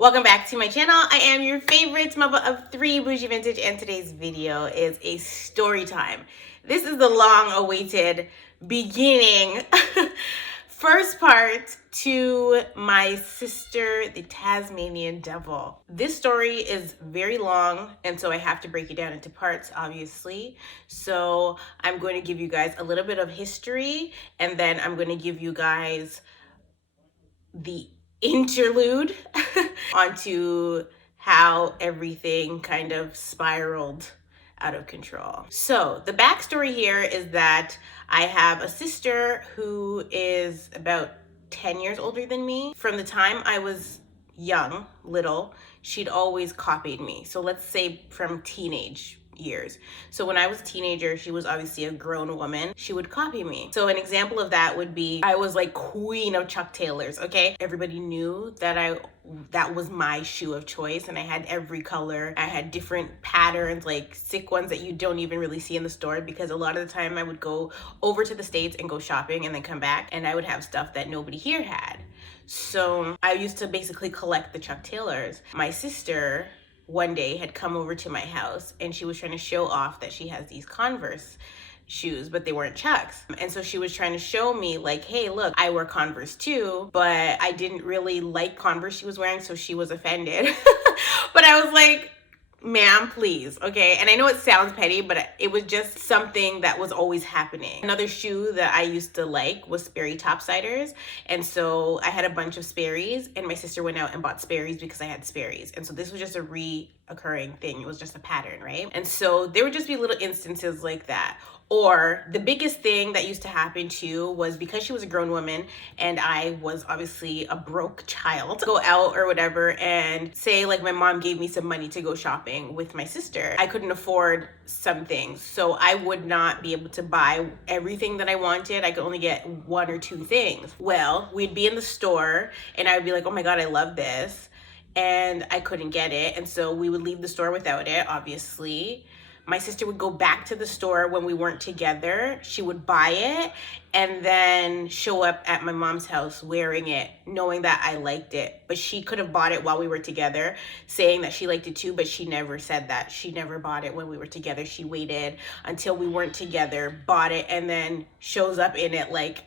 Welcome back to my channel. I am your favorite mother of three, Bougie Vintage, and today's video is a story time. This is the long-awaited beginning, first part to my sister, the Tasmanian Devil. This story is very long, and so I have to break it down into parts, obviously. So I'm going to give you guys a little bit of history, and then I'm going to give you guys the interlude onto how everything kind of spiraled out of control. So the backstory here is that I have a sister who is about 10 years older than me. From the time I was young, little, she'd always copied me. So let's say from teenage years. So when I was a teenager, she was obviously a grown woman. She would copy me. So an example of that would be I was like queen of Chuck Taylors, okay? Everybody knew that that was my shoe of choice, and I had every color. I had different patterns, like sick ones that you don't even really see in the store, because a lot of the time I would go over to the States and go shopping and then come back and I would have stuff that nobody here had. So I used to basically collect the Chuck Taylors. My sister one day had come over to my house and she was trying to show off that she has these Converse shoes, but they weren't Chucks. And so she was trying to show me like, hey, look, I wear Converse too, but I didn't really like Converse she was wearing, so she was offended. But I was like, ma'am, please, okay? And I know it sounds petty, but it was just something that was always happening. Another shoe that I used to like was Sperry topsiders. And so I had a bunch of Sperry's, and my sister went out and bought Sperry's because I had Sperry's. And so this was just a reoccurring thing. It was just a pattern, right? And so there would just be little instances like that. Or the biggest thing that used to happen too was, because she was a grown woman and I was obviously a broke child, go out or whatever and say like my mom gave me some money to go shopping with my sister. I couldn't afford some things, so I would not be able to buy everything that I wanted. I could only get one or two things. Well, we'd be in the store and I would be like, oh my God, I love this. And I couldn't get it. And so we would leave the store without it, obviously. My sister would go back to the store when we weren't together. She would buy it and then show up at my mom's house wearing it, knowing that I liked it. But she could have bought it while we were together, saying that she liked it too, but she never said that. She never bought it when we were together. She waited until we weren't together, bought it, and then shows up in it like,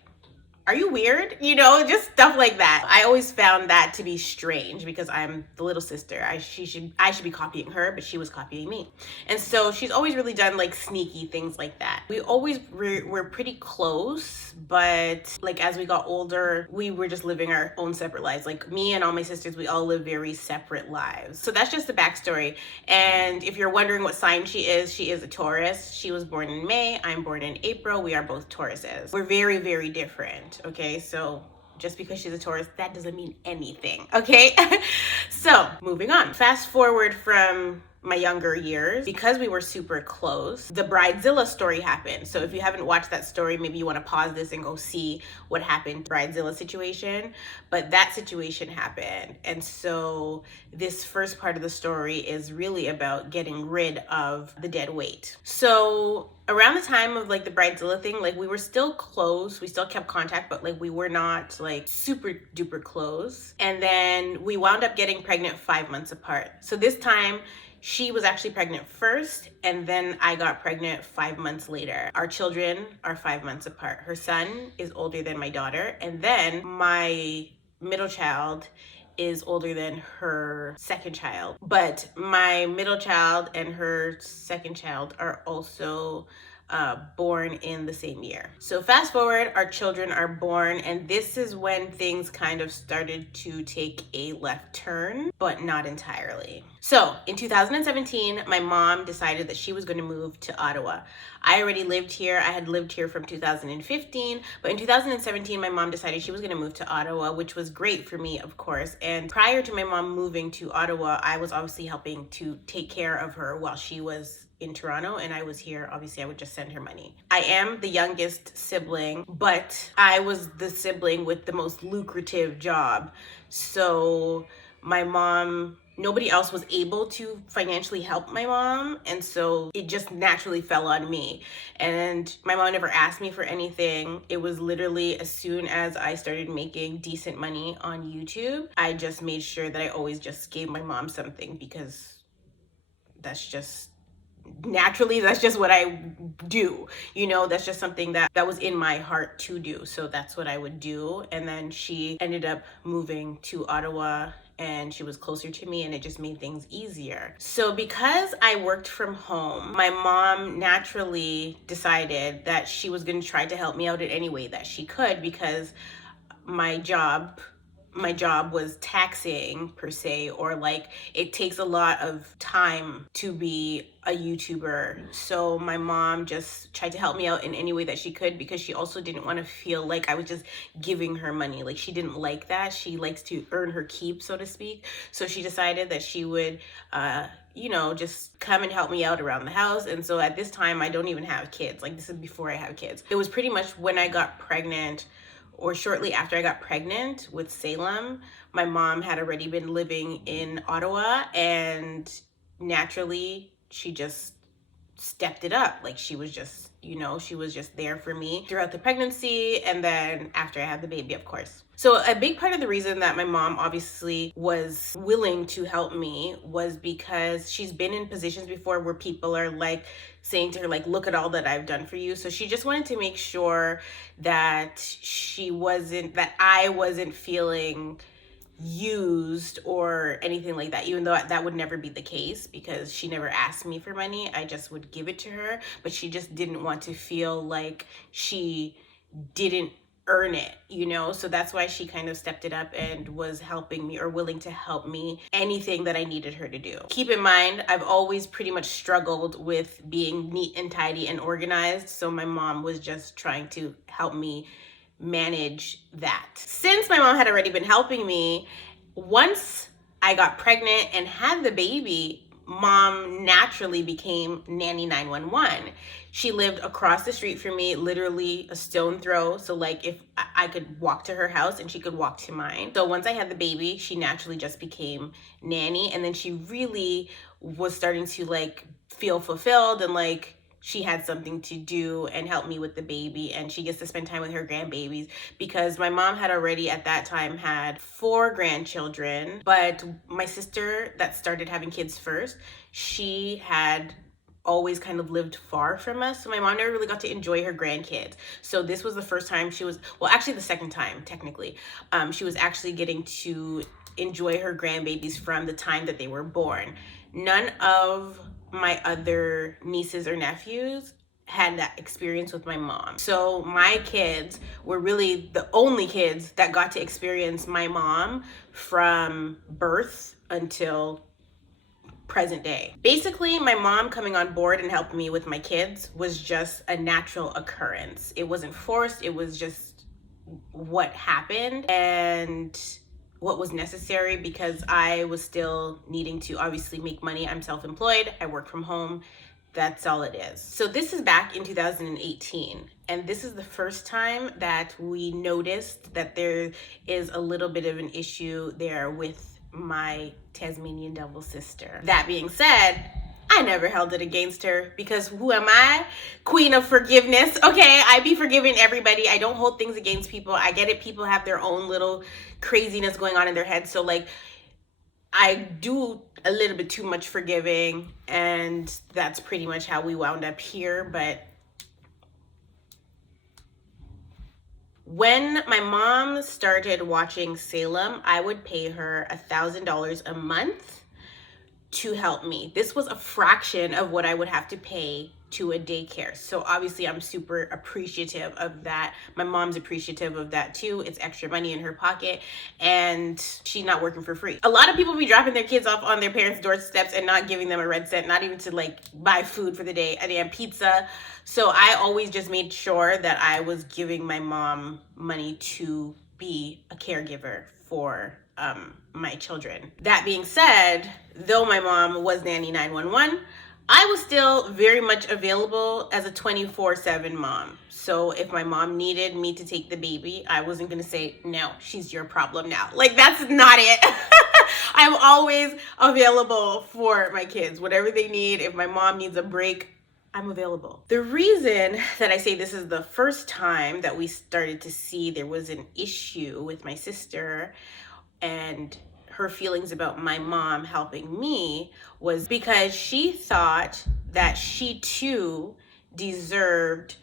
are you weird? You know, just stuff like that. I always found that to be strange because I'm the little sister. I should be copying her, but she was copying me. And so she's always really done like sneaky things like that. We always were pretty close, but like as we got older, we were just living our own separate lives. Like me and all my sisters, we all live very separate lives. So that's just the backstory. And if you're wondering what sign she is a Taurus. She was born in May. I'm born in April. We are both Tauruses. We're very, very different. Okay, so just because she's a Taurus, that doesn't mean anything, okay? So moving on, fast forward from my younger years, because we were super close, the Bridezilla story happened. So if you haven't watched that story, maybe you want to pause this and go see what happened, Bridezilla situation. But that situation happened. And so this first part of the story is really about getting rid of the dead weight. So around the time of like the Bridezilla thing, like we were still close, we still kept contact, but like we were not like super duper close. And then we wound up getting pregnant 5 months apart. So this time she was actually pregnant first, and then I got pregnant 5 months later. Our children are 5 months apart. Her son is older than my daughter, and then my middle child is older than her second child. But my middle child and her second child are also born in the same year. So fast forward, our children are born, and this is when things kind of started to take a left turn, but not entirely. So in 2017, my mom decided that she was going to move to Ottawa. I already lived here. I had lived here from 2015, but in 2017, my mom decided she was going to move to Ottawa, which was great for me, of course. And prior to my mom moving to Ottawa, I was obviously helping to take care of her while she was in Toronto and I was here. Obviously, I would just send her money. I am the youngest sibling, but I was the sibling with the most lucrative job. So my mom nobody else was able to financially help my mom, and so it just naturally fell on me. And my mom never asked me for anything. It was literally as soon as I started making decent money on YouTube, I just made sure that I always just gave my mom something, because that's just naturally, that's just what I do. That's just something that was in my heart to do. So that's what I would do. And then she ended up moving to Ottawa, and she was closer to me, and it just made things easier. So because I worked from home, my mom naturally decided that she was going to try to help me out in any way that she could, because my job was taxing per se, or like it takes a lot of time to be a YouTuber. So my mom just tried to help me out in any way that she could, because she also didn't want to feel like I was just giving her money. Like, she didn't like that. She likes to earn her keep, so to speak. So she decided that she would just come and help me out around the house. And so at this time, I don't even have kids. Like, this is before I have kids. It was pretty much when I got pregnant, or shortly after I got pregnant with Salem. My mom had already been living in Ottawa, and naturally she just stepped it up. Like, she was just, she was just there for me throughout the pregnancy, and then after I had the baby, of course. So a big part of the reason that my mom obviously was willing to help me was because she's been in positions before where people are like saying to her, like, look at all that I've done for you. So she just wanted to make sure that I wasn't feeling used or anything like that, even though that would never be the case, because she never asked me for money. I just would give it to her, but she just didn't want to feel like she didn't earn it, so that's why she kind of stepped it up and was helping me, or willing to help me anything that I needed her to do. Keep in mind, I've always pretty much struggled with being neat and tidy and organized, so my mom was just trying to help me manage that. Since my mom had already been helping me, once I got pregnant and had the baby, mom naturally became nanny 911. She lived across the street from me, literally a stone throw. So like, if I could walk to her house and she could walk to mine. So once I had the baby, she naturally just became nanny. And then she really was starting to like feel fulfilled, and like she had something to do and help me with the baby, and she gets to spend time with her grandbabies, because my mom had already at that time had 4 grandchildren. But my sister that started having kids first, she had always kind of lived far from us, so my mom never really got to enjoy her grandkids. So this was the first time she was, well, actually the second time technically, she was actually getting to enjoy her grandbabies from the time that they were born. None of my other nieces or nephews had that experience with my mom. So my kids were really the only kids that got to experience my mom from birth until present day. Basically, my mom coming on board and helping me with my kids was just a natural occurrence. It wasn't forced, it was just what happened and what was necessary, because I was still needing to obviously make money. I'm self-employed, I work from home, that's all it is. So this is back in 2018, and this is the first time that we noticed that there is a little bit of an issue there with my Tasmanian devil sister. That being said, I never held it against her, because who am I? Queen of forgiveness. Okay, I be forgiving everybody. I don't hold things against people. I get it. People have their own little craziness going on in their heads. So like, I do a little bit too much forgiving, and that's pretty much how we wound up here. But when my mom started watching Salem, I would pay her $1,000 a month to help me. This was a fraction of what I would have to pay to a daycare. So obviously I'm super appreciative of that. My mom's appreciative of that too. It's extra money in her pocket, and she's not working for free. A lot of people be dropping their kids off on their parents' doorsteps and not giving them a red cent, not even to like buy food for the day, a damn pizza. So I always just made sure that I was giving my mom money to be a caregiver for my children. That being said, though my mom was nanny 911, I was still very much available as a 24/7 mom. So if my mom needed me to take the baby, I wasn't gonna say, no, she's your problem now. Like, that's not it. I'm always available for my kids. Whatever they need, if my mom needs a break, I'm available. The reason that I say this is the first time that we started to see there was an issue with my sister and her feelings about my mom helping me was because she thought that she too deserved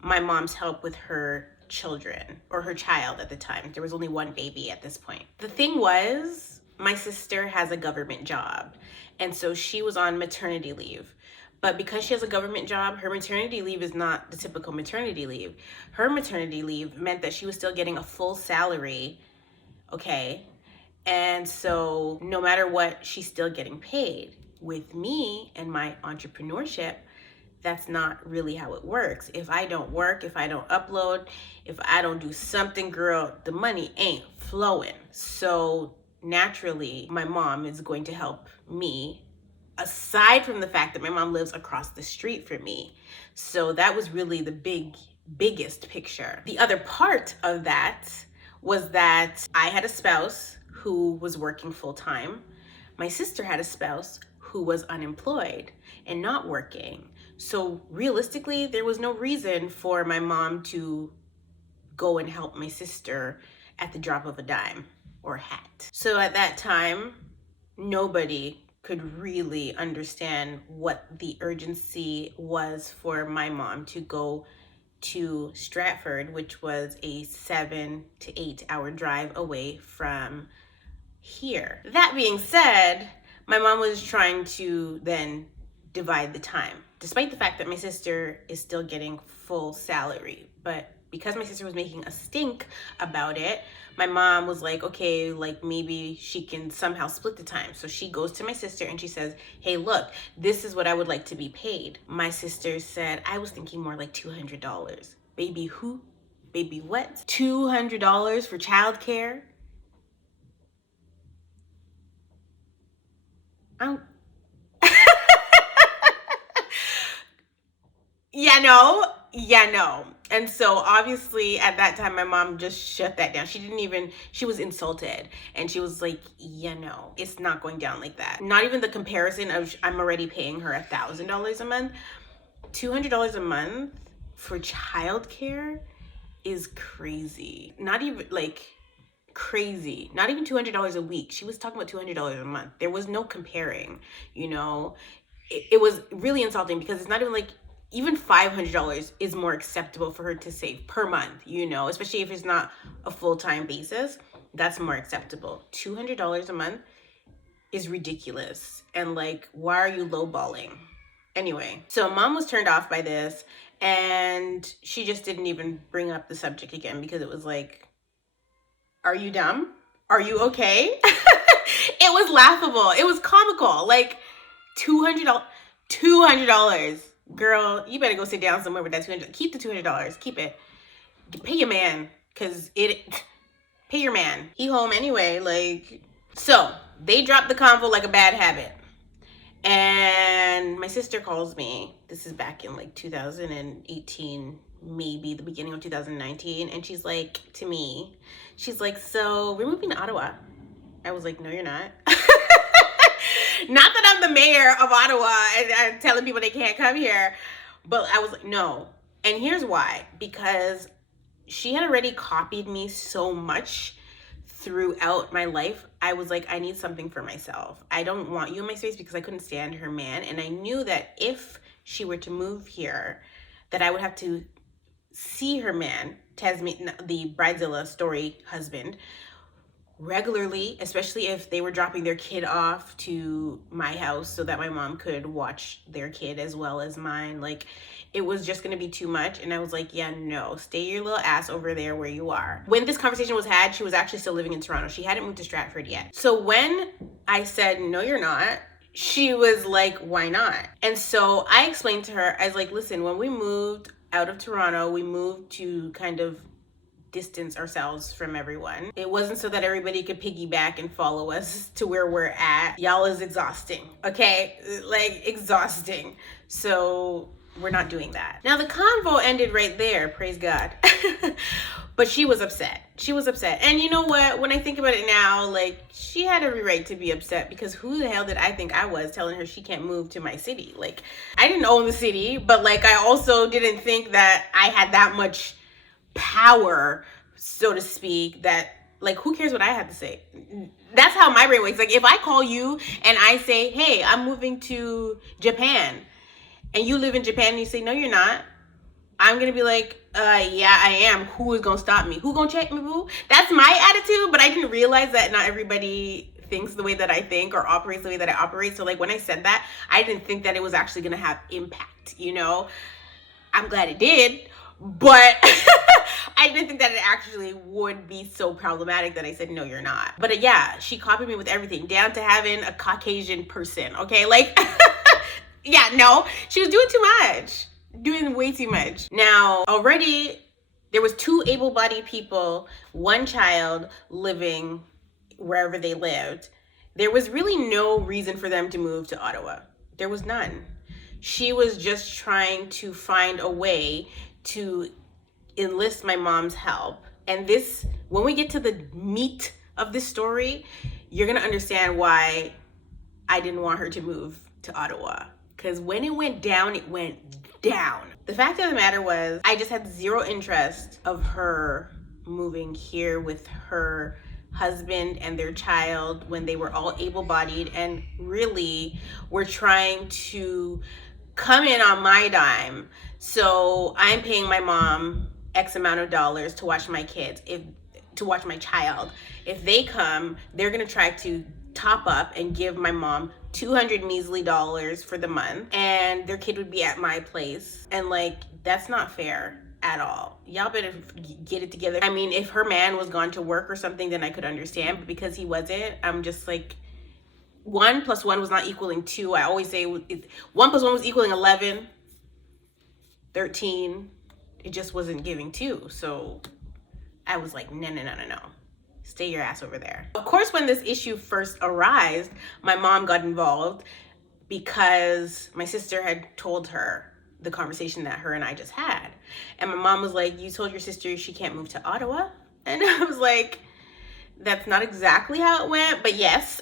my mom's help with her children, or her child at the time. There was only one baby at this point. The thing was, my sister has a government job, and so she was on maternity leave. But because she has a government job, her maternity leave is not the typical maternity leave. Her maternity leave meant that she was still getting a full salary, okay? And so no matter what, she's still getting paid. With me and my entrepreneurship, that's not really how it works. If I don't work, if I don't upload, if I don't do something, girl, the money ain't flowing. So naturally, my mom is going to help me, aside from the fact that my mom lives across the street from me. So that was really the biggest picture. The other part of that was that I had a spouse who was working full-time. My sister had a spouse who was unemployed and not working. So realistically, there was no reason for my mom to go and help my sister at the drop of a dime or a hat. So at that time, nobody could really understand what the urgency was for my mom to go to Stratford, which was a 7 to 8 hour drive away from here. That being said, my mom was trying to then divide the time, despite the fact that my sister is still getting full salary. But because my sister was making a stink about it, my mom was like, okay, like maybe she can somehow split the time. So she goes to my sister and she says, hey, look, this is what I would like to be paid. My sister said, I was thinking more like $200. Baby who? Baby what? $200 for childcare? Yeah, no. And so obviously at that time, my mom just shut that down. She was insulted. And she was like, yeah, no, it's not going down like that. Not even the comparison of I'm already paying her $1,000 a month. $200 a month for childcare is crazy. Not even like crazy. Not even $200 a week. She was talking about $200 a month. There was no comparing, you know. It was really insulting because it's not even like, even $500 is more acceptable for her to save per month, you know, especially if it's not a full-time basis. That's more acceptable. $200 a month is ridiculous. And like, why are you lowballing? Anyway, so mom was turned off by this and she just didn't even bring up the subject again because it was like, are you dumb? Are you okay? It was laughable. It was comical. Like $200. Girl, you better go sit down somewhere with that $200. Keep the $200. Keep it. Pay your man, pay your man. He home anyway. Like, so they dropped the convo like a bad habit. And my sister calls me. This is back in like 2018, maybe the beginning of 2019. And she's like, to me, she's like, so we're moving to Ottawa. I was like, no, you're not. Not that I'm the mayor of Ottawa and I'm telling people they can't come here, but I was like, no. And here's why. Because she had already copied me so much throughout my life. I was like, I need something for myself. I don't want you in my space because I couldn't stand her man. And I knew that if she were to move here, that I would have to see her man, Tazmanian, the Bridezilla story husband, regularly, especially if they were dropping their kid off to my house so that my mom could watch their kid as well as mine. Like, it was just gonna be too much. And I was like, yeah, no, stay your little ass over there where you are. When this conversation was had, she was actually still living in Toronto. She hadn't moved to Stratford yet. So when I said, no, you're not, she was like, why not? And so I explained to her, I was like, listen, when we moved out of Toronto, we moved to kind of distance ourselves from everyone. It wasn't so that everybody could piggyback and follow us to where we're at. Y'all is exhausting, okay? Like, exhausting. So we're not doing that. Now the convo ended right there, praise God. But she was upset. She was upset. And you know what? When I think about it now, like, she had every right to be upset, because who the hell did I think I was telling her she can't move to my city? Like, I didn't own the city, but like, I also didn't think that I had that much power, so to speak, that like, who cares what I had to say? That's how my brain works. Like, if I call you and I say, hey, I'm moving to Japan, and you live in Japan, and you say, no, you're not, I'm gonna be like, yeah, I am. Who is gonna stop me? Who gonna check me, boo? That's my attitude, but I didn't realize that not everybody thinks the way that I think or operates the way that I operate. So like, when I said that, I didn't think that it was actually gonna have impact, you know? I'm glad it did, but I didn't think that it actually would be so problematic that I said, no, you're not. But yeah, she copied me with everything, down to having a Caucasian person, okay? Like, yeah, no, she was doing too much. Doing way too much. Now, already there was 2 able-bodied people, 1 child living wherever they lived. There was really no reason for them to move to Ottawa. There was none. She was just trying to find a way to enlist my mom's help. And this, when we get to the meat of this story, you're gonna understand why I didn't want her to move to Ottawa. Because when it went down, it went down. The fact of the matter was, I just had zero interest of her moving here with her husband and their child when they were all able-bodied and really were trying to come in on my dime. So I'm paying my mom X amount of dollars to watch my kids, to watch my child. If they come, they're gonna try to top up and give my mom $200 measly for the month, and their kid would be at my place. And like, that's not fair at all. Y'all better get it together. I mean, if her man was gone to work or something, then I could understand, but because he wasn't, I'm just like, 1 + 1 was not equaling 2. I always say 1 + 1 was equaling 11, 13. It just wasn't giving 2. So I was like, no. Stay your ass over there. Of course, when this issue first arose, my mom got involved because my sister had told her the conversation that her and I just had. And my mom was like, you told your sister she can't move to Ottawa? And I was like, that's not exactly how it went, but yes.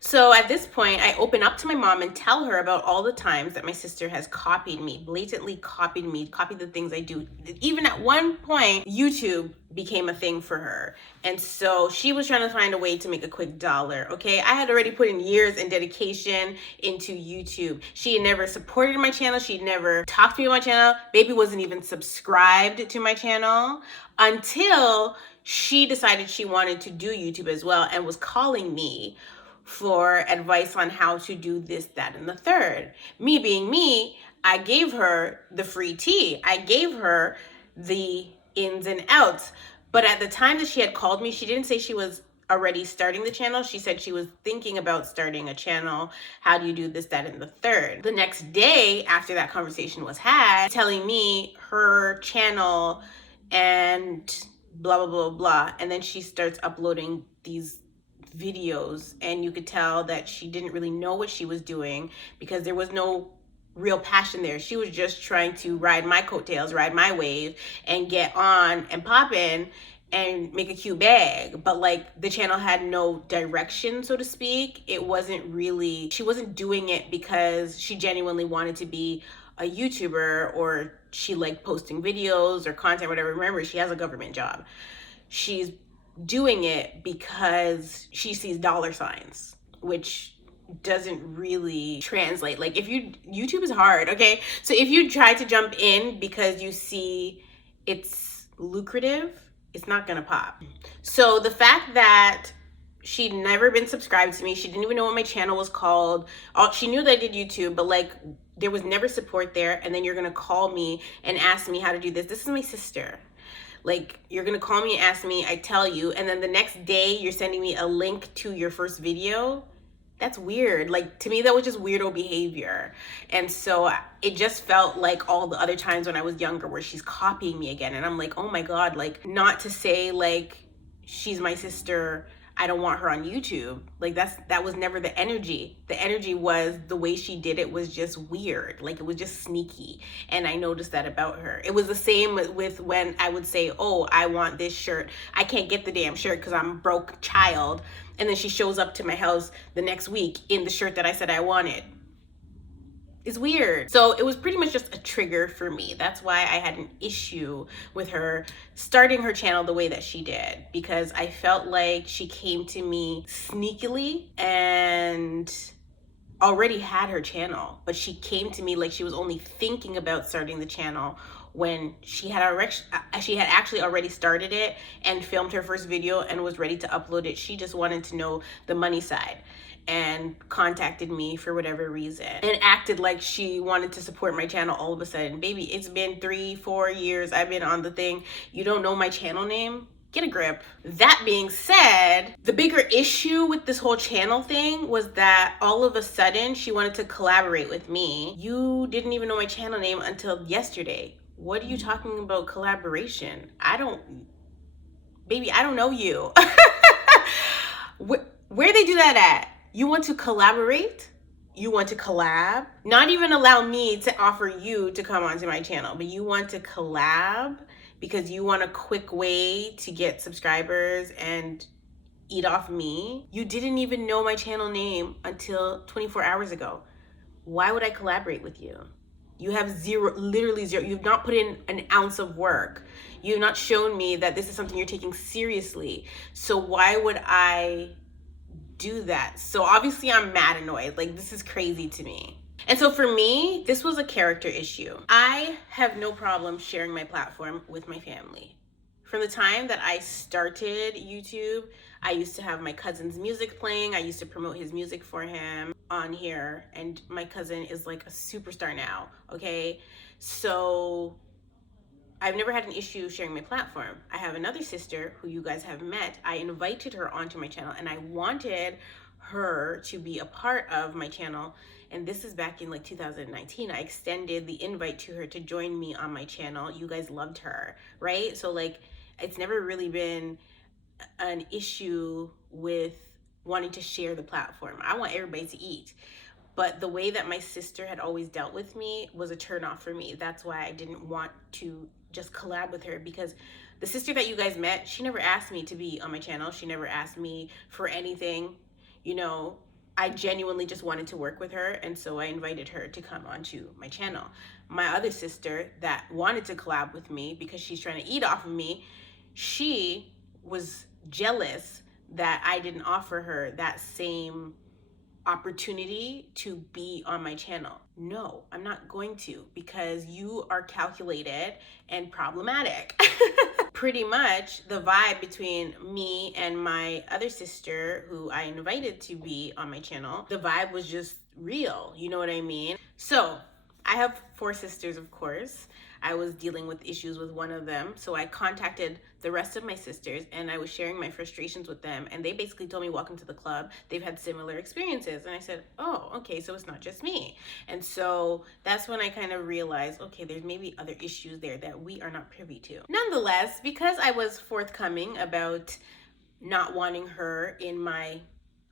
So at this point, I open up to my mom and tell her about all the times that my sister has copied me, blatantly copied me, copied the things I do. Even at one point, YouTube became a thing for her. And so she was trying to find a way to make a quick dollar, okay? I had already put in years and dedication into YouTube. She had never supported my channel. She'd never talked to me on my channel. Baby wasn't even subscribed to my channel until she decided she wanted to do YouTube as well and was calling me for advice on how to do this, that, and the third. Me being me, I gave her the free tea. I gave her the ins and outs. But at the time that she had called me, she didn't say she was already starting the channel. She said she was thinking about starting a channel. How do you do this, that, and the third? The next day after that conversation was had, telling me her channel and blah, blah, blah, blah. And then she starts uploading these videos, and you could tell that she didn't really know what she was doing because there was no real passion there. She was just trying to ride my coattails, ride my wave, and get on and pop in and make a cute bag. But like, the channel had no direction, so to speak. It wasn't really, she wasn't doing it because she genuinely wanted to be a YouTuber or she liked posting videos or content, whatever. Remember, she has a government job. She's doing it because she sees dollar signs, which doesn't really translate. Like, if YouTube is hard, okay? So if you try to jump in because you see it's lucrative, it's not gonna pop. So the fact that she'd never been subscribed to me, she didn't even know what my channel was called. She knew that I did YouTube, but like, there was never support there. And then you're gonna call me and ask me how to do this. This is my sister. Like, you're gonna call me and ask me, I tell you, and then the next day you're sending me a link to your first video. That's weird. Like, to me, that was just weirdo behavior. And so it just felt like all the other times when I was younger where she's copying me again. And I'm like, oh my God, like, not to say like she's my sister, I don't want her on YouTube. Like that was never the energy. The energy was the way she did it was just weird. Like it was just sneaky. And I noticed that about her. It was the same with when I would say, oh, I want this shirt. I can't get the damn shirt because I'm a broke child. And then she shows up to my house the next week in the shirt that I said I wanted. It's weird. So it was pretty much just a trigger for me. That's why I had an issue with her starting her channel the way that she did, because I felt like she came to me sneakily and already had her channel, but she came to me like she was only thinking about starting the channel when she had actually already started it and filmed her first video and was ready to upload it. She just wanted to know the money side and contacted me for whatever reason and acted like she wanted to support my channel all of a sudden. Baby, it's been 3-4 years I've been on the thing. You don't know my channel name? Get a grip. That being said, the bigger issue with this whole channel thing was that all of a sudden she wanted to collaborate with me. You didn't even know my channel name until yesterday. What are you talking about collaboration? Baby, I don't know you. Where they do that at? You want to collaborate? You want to collab? Not even allow me to offer you to come onto my channel, but you want to collab because you want a quick way to get subscribers and eat off me. You didn't even know my channel name until 24 hours ago. Why would I collaborate with you? You have zero, literally zero. You've not put in an ounce of work. You've not shown me that this is something you're taking seriously. So why would I do that? So obviously I'm mad annoyed. Like, this is crazy to me. And so for me, this was a character issue. I have no problem sharing my platform with my family. From the time that I started YouTube, I used to have my cousin's music playing. I used to promote his music for him on here. And my cousin is like a superstar now, okay? So I've never had an issue sharing my platform. I have another sister who you guys have met. I invited her onto my channel and I wanted her to be a part of my channel. And this is back in like 2019. I extended the invite to her to join me on my channel. You guys loved her, right? So like, it's never really been an issue with wanting to share the platform. I want everybody to eat. But the way that my sister had always dealt with me was a turnoff for me. That's why I didn't want to just collab with her, because the sister that you guys met, she never asked me to be on my channel. She never asked me for anything. You know, I genuinely just wanted to work with her, and so I invited her to come onto my channel. My other sister that wanted to collab with me because she's trying to eat off of me, she was jealous that I didn't offer her that same opportunity to be on my channel. No, I'm not going to, because you are calculated and problematic. Pretty much the vibe between me and my other sister, who I invited to be on my channel, the vibe was just real, you know what I mean? So I have 4 sisters, of course. I was dealing with issues with one of them, so I contacted the rest of my sisters and I was sharing my frustrations with them, and they basically told me, welcome to the club. They've had similar experiences. And I said, oh, okay, so it's not just me. And so that's when I kind of realized, okay, there's maybe other issues there that we are not privy to. Nonetheless, because I was forthcoming about not wanting her in my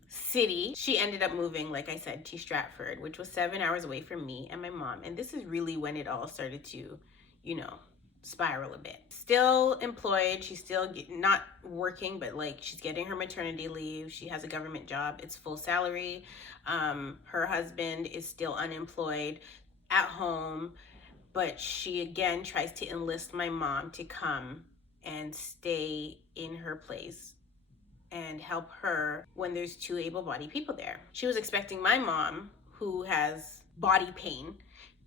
city, she ended up moving, like I said, to Stratford, which was 7 hours away from me and my mom. And this is really when it all started to, you know, spiral a bit. Still employed, she's still not working, but like she's getting her maternity leave. She has a government job, it's full salary. Her husband is still unemployed at home, but she again tries to enlist my mom to come and stay in her place and help her when there's 2 able-bodied people there. She was expecting my mom, who has body pain,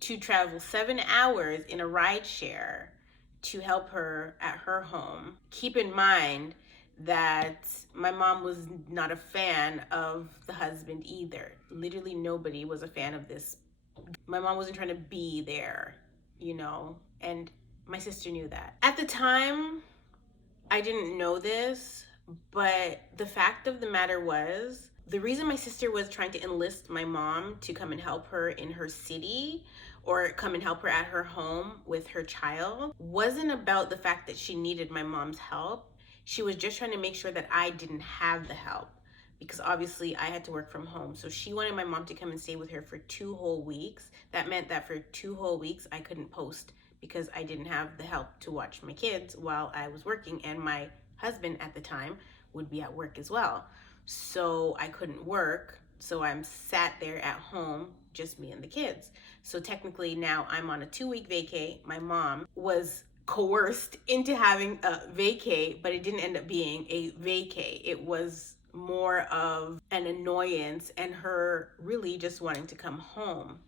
to travel 7 hours in a ride share to help her at her home. Keep in mind that my mom was not a fan of the husband either. Literally nobody was a fan of this. My mom wasn't trying to be there, you know, and my sister knew that. At the time, I didn't know this, but the fact of the matter was, the reason my sister was trying to enlist my mom to come and help her in her city or come and help her at her home with her child wasn't about the fact that she needed my mom's help. She was just trying to make sure that I didn't have the help, because obviously I had to work from home. So she wanted my mom to come and stay with her for 2 whole weeks. That meant that for 2 whole weeks I couldn't post because I didn't have the help to watch my kids while I was working, and my husband at the time would be at work as well. So I couldn't work. So I'm sat there at home, just me and the kids. So technically now I'm on a 2-week vacay. My mom was coerced into having a vacay, but it didn't end up being a vacay. It was more of an annoyance and her really just wanting to come home.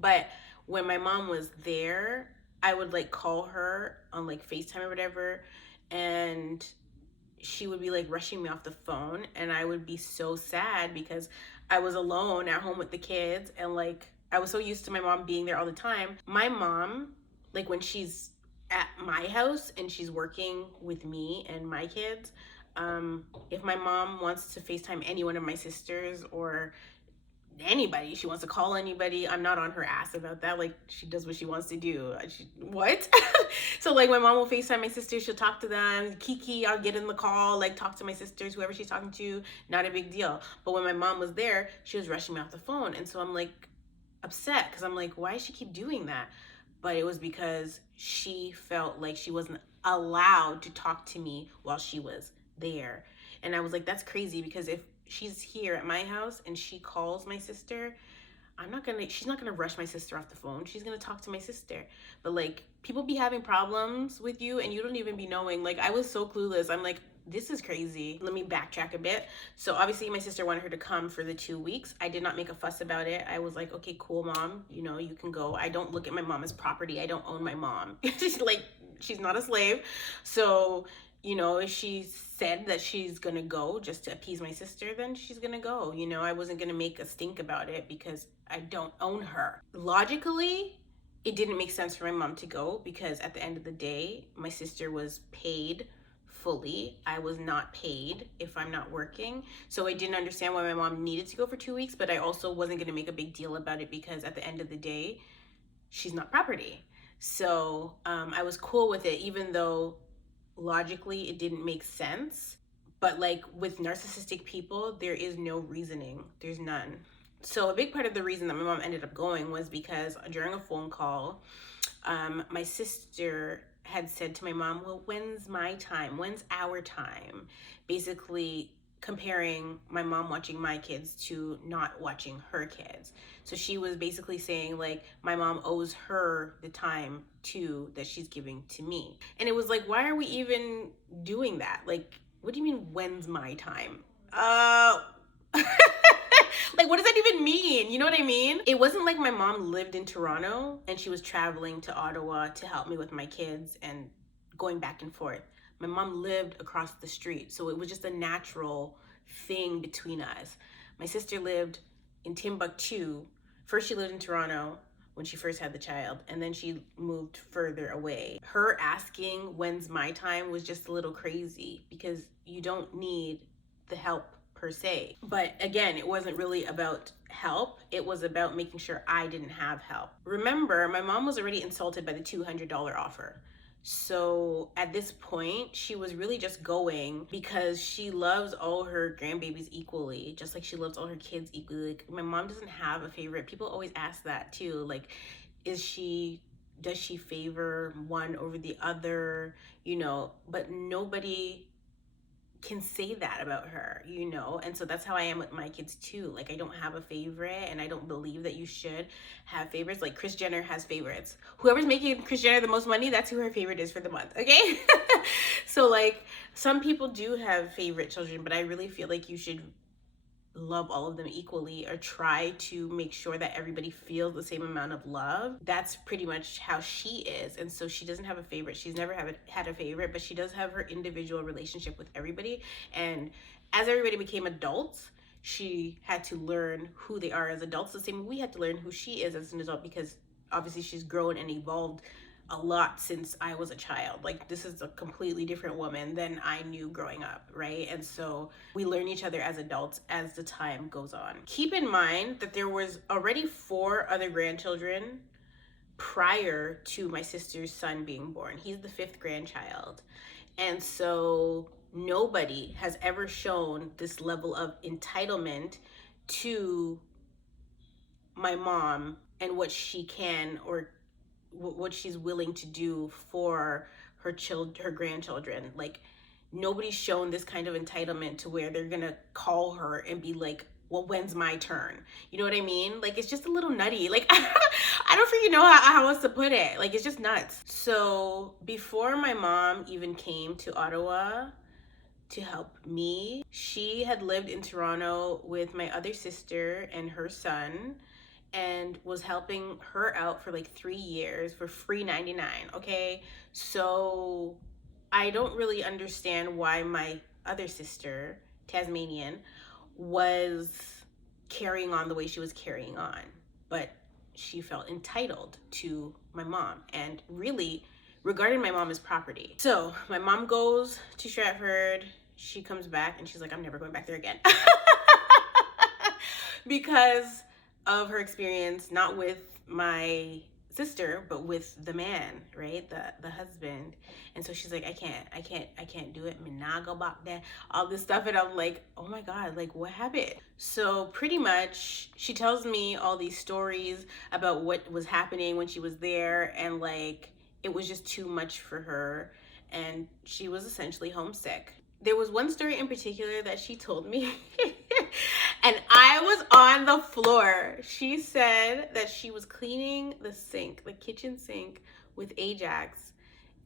But when my mom was there, I would like call her on like FaceTime or whatever, and she would be like rushing me off the phone, and I would be so sad because I was alone at home with the kids, and like I was so used to my mom being there all the time. My mom, like when she's at my house and she's working with me and my kids, if my mom wants to FaceTime any one of my sisters or anybody, she wants to call anybody, I'm not on her ass about that. Like, she does what she wants to do. What? So like my mom will FaceTime my sisters, she'll talk to them, Kiki, I'll get in the call, like talk to my sisters, whoever she's talking to, not a big deal. But when my mom was there, she was rushing me off the phone, and so I'm like upset because I'm like, why does she keep doing that? But it was because she felt like she wasn't allowed to talk to me while she was there. And I was like, that's crazy, because if she's here at my house and she calls my sister, she's not gonna rush my sister off the phone. She's gonna talk to my sister. But like, people be having problems with you and you don't even be knowing. Like, I was so clueless. I'm like, this is crazy. Let me backtrack a bit. So obviously my sister wanted her to come for the 2 weeks. I did not make a fuss about it. I was like, okay, cool, mom, you know, you can go. I don't look at my mom as property. I don't own my mom. She's like, she's not a slave. So, you know, if she said that she's gonna go just to appease my sister, then she's gonna go. You know, I wasn't gonna make a stink about it because I don't own her. Logically, it didn't make sense for my mom to go, because at the end of the day, my sister was paid fully. I was not paid if I'm not working. So I didn't understand why my mom needed to go for 2 weeks, but I also wasn't gonna make a big deal about it because at the end of the day, she's not property. So I was cool with it, even though logically it didn't make sense. But like with narcissistic people, there is no reasoning. There's none. So a big part of the reason that my mom ended up going was because during a phone call, my sister had said to my mom, well, when's my time? When's our time? Basically comparing my mom watching my kids to not watching her kids. So she was basically saying like my mom owes her the time too that she's giving to me. And it was like, why are we even doing that? Like, what do you mean, when's my time? Like, what does that even mean? You know what I mean? It wasn't like my mom lived in Toronto and she was traveling to Ottawa to help me with my kids and going back and forth. My mom lived across the street, so it was just a natural thing between us. My sister lived in Timbuktu. First she lived in Toronto when she first had the child, and then she moved further away. Her asking when's my time was just a little crazy, because you don't need the help per se. But again, it wasn't really about help. It was about making sure I didn't have help. Remember, my mom was already insulted by the $200 offer. So at this point, she was really just going because she loves all her grandbabies equally, just like she loves all her kids equally. Like, my mom doesn't have a favorite. People always ask that too. Like, does she favor one over the other? You know, but nobody can say that about her, you know? And so that's how I am with my kids too. Like, I don't have a favorite, and I don't believe that you should have favorites. Like, Kris Jenner has favorites. Whoever's making Kris Jenner the most money, that's who her favorite is for the month, okay? So like, some people do have favorite children, but I really feel like you should love all of them equally, or try to make sure that everybody feels the same amount of love. That's pretty much how she is. And so she doesn't have a favorite. She's never had a favorite, but she does have her individual relationship with everybody. And as everybody became adults, she had to learn who they are as adults, the same way we had to learn who she is as an adult, because obviously she's grown and evolved a lot since I was a child. Like, this is a completely different woman than I knew growing up, right? And so we learn each other as adults as the time goes on. Keep in mind that there was already 4 other grandchildren prior to my sister's son being born. He's the 5th grandchild. And so nobody has ever shown this level of entitlement to my mom and what she can or what she's willing to do for her grandchildren. Like, nobody's shown this kind of entitlement to where they're gonna call her and be like, well, when's my turn? You know what I mean? Like, it's just a little nutty. Like, I don't freaking know how else to put it. Like, it's just nuts. So before my mom even came to Ottawa to help me, she had lived in Toronto with my other sister and her son, and was helping her out for like 3 years for free 99. Okay, so I don't really understand why my other sister, Tazmanian, was carrying on the way she was carrying on, but she felt entitled to my mom and really regarded my mom as property. So my mom goes to Stratford, she comes back and she's like, I'm never going back there again. Because of her experience, not with my sister, but with the man, right? The husband. And so she's like, I can't do it. Me nah go back there. All this stuff. And I'm like, oh my God, like what happened? So pretty much she tells me all these stories about what was happening when she was there, and like it was just too much for her, and she was essentially homesick. There was one story in particular that she told me and I was on the floor. She said that she was cleaning the sink, the kitchen sink, with Ajax,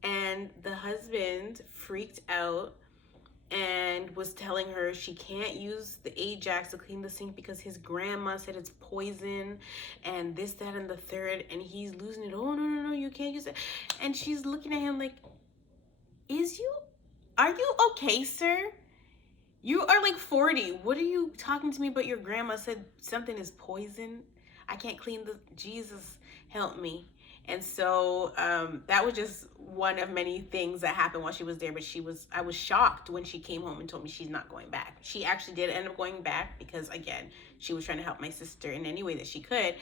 and the husband freaked out and was telling her she can't use the Ajax to clean the sink because his grandma said it's poison and this, that, and the third, and he's losing it. Oh, no, you can't use it. And she's looking at him like, are you okay, sir? You are like 40. What are you talking to me about? Your grandma said something is poison. I can't clean the, Jesus help me. And so that was just one of many things that happened while she was there. But I was shocked when she came home and told me she's not going back. She actually did end up going back because, again, she was trying to help my sister in any way that she could.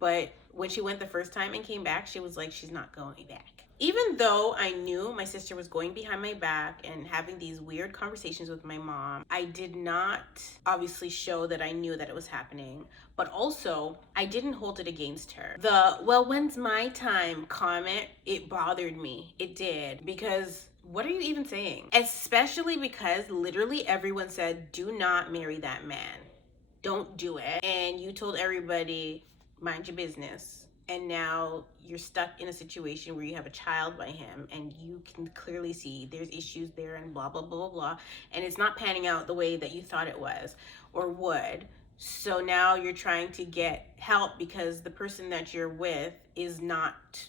But when she went the first time and came back, she was like, she's not going back. Even though I knew my sister was going behind my back and having these weird conversations with my mom, I did not obviously show that I knew that it was happening, but also I didn't hold it against her. The, well, when's my time comment, it bothered me. It did, because what are you even saying? Especially because literally everyone said, do not marry that man. Don't do it. And you told everybody, mind your business. And now you're stuck in a situation where you have a child by him and you can clearly see there's issues there and blah, blah, blah, blah, blah. And it's not panning out the way that you thought it was or would. So now you're trying to get help because the person that you're with is not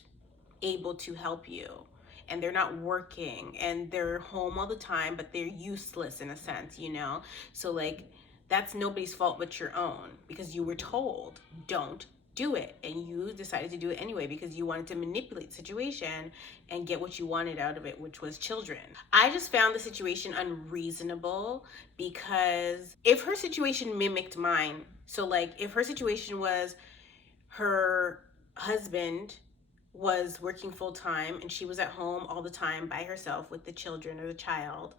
able to help you. And they're not working and they're home all the time, but they're useless in a sense, you know? So like, that's nobody's fault but your own, because you were told, don't do it, and you decided to do it anyway because you wanted to manipulate the situation and get what you wanted out of it, which was children. I just found the situation unreasonable, because if her situation mimicked mine, so like if her situation was her husband was working full-time and she was at home all the time by herself with the children or the child,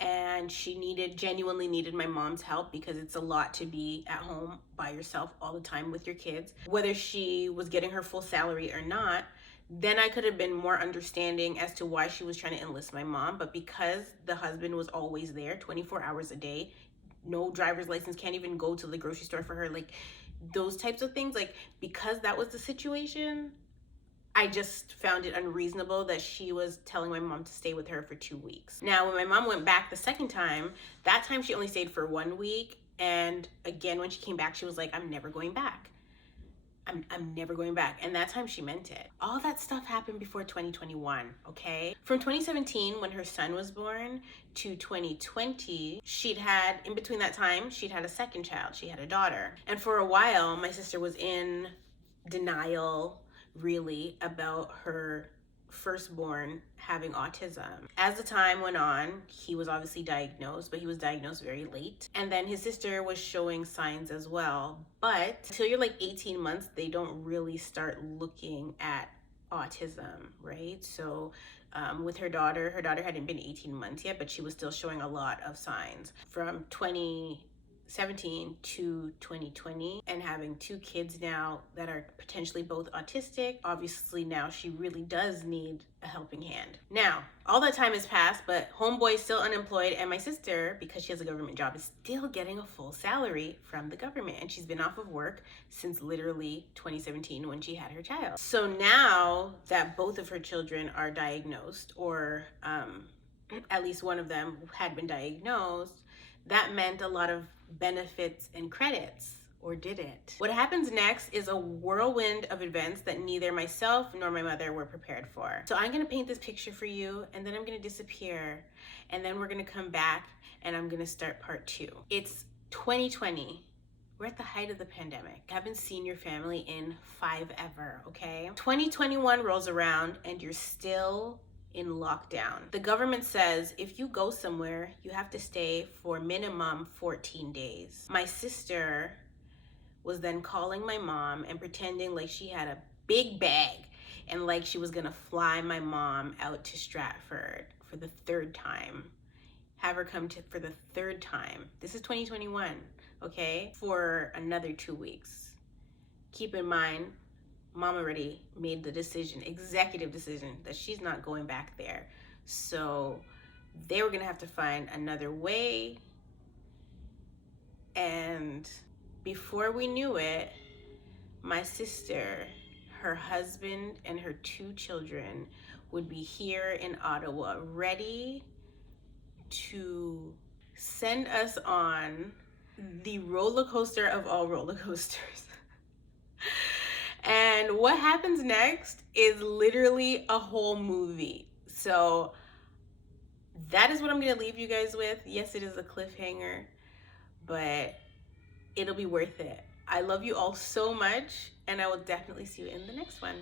and she genuinely needed my mom's help because it's a lot to be at home by yourself all the time with your kids, whether she was getting her full salary or not, then I could have been more understanding as to why she was trying to enlist my mom. But because the husband was always there 24 hours a day, no driver's license, can't even go to the grocery store for her, like those types of things, like because that was the situation, I just found it unreasonable that she was telling my mom to stay with her for 2 weeks. Now, when my mom went back the second time, that time she only stayed for 1 week. And again, when she came back, she was like, I'm never going back. I'm never going back. And that time she meant it. All that stuff happened before 2021, okay? From 2017, when her son was born, to 2020, in between that time, she'd had a second child. She had a daughter. And for a while, my sister was in denial, really, about her firstborn having autism. As the time went on, he was obviously diagnosed, but he was diagnosed very late. And then his sister was showing signs as well. But until you're like 18 months, they don't really start looking at autism, right? So with her daughter. Her daughter hadn't been 18 months yet, but she was still showing a lot of signs from 2017 to 2020, and having 2 kids now that are potentially both autistic. Obviously now she really does need a helping hand. Now, all that time has passed, but homeboy is still unemployed, and my sister, because she has a government job, is still getting a full salary from the government, and she's been off of work since literally 2017 when she had her child. So now that both of her children are diagnosed, or at least one of them had been diagnosed, that meant a lot of benefits and credits. Or did it? What happens next is a whirlwind of events that neither myself nor my mother were prepared for. So I'm gonna paint this picture for you, and then I'm gonna disappear, and then we're gonna come back and I'm gonna start part 2. It's 2020. We're at the height of the pandemic. Haven't seen your family in 5 ever, okay? 2021 rolls around and you're still in lockdown. The government says if you go somewhere, you have to stay for minimum 14 days. My sister was then calling my mom and pretending like she had a big bag and like she was gonna fly my mom out to Stratford for the 3rd time. Have her come to for the 3rd time. This is 2021, okay? For another 2 weeks. Keep in mind, mom already made the decision, executive decision, that she's not going back there. So they were gonna have to find another way, and before we knew it, my sister, her husband, and her 2 children would be here in Ottawa, ready to send us on the roller coaster of all roller coasters. And what happens next is literally a whole movie. So that is what I'm gonna leave you guys with. Yes, it is a cliffhanger, but it'll be worth it. I love you all so much, and I will definitely see you in the next one.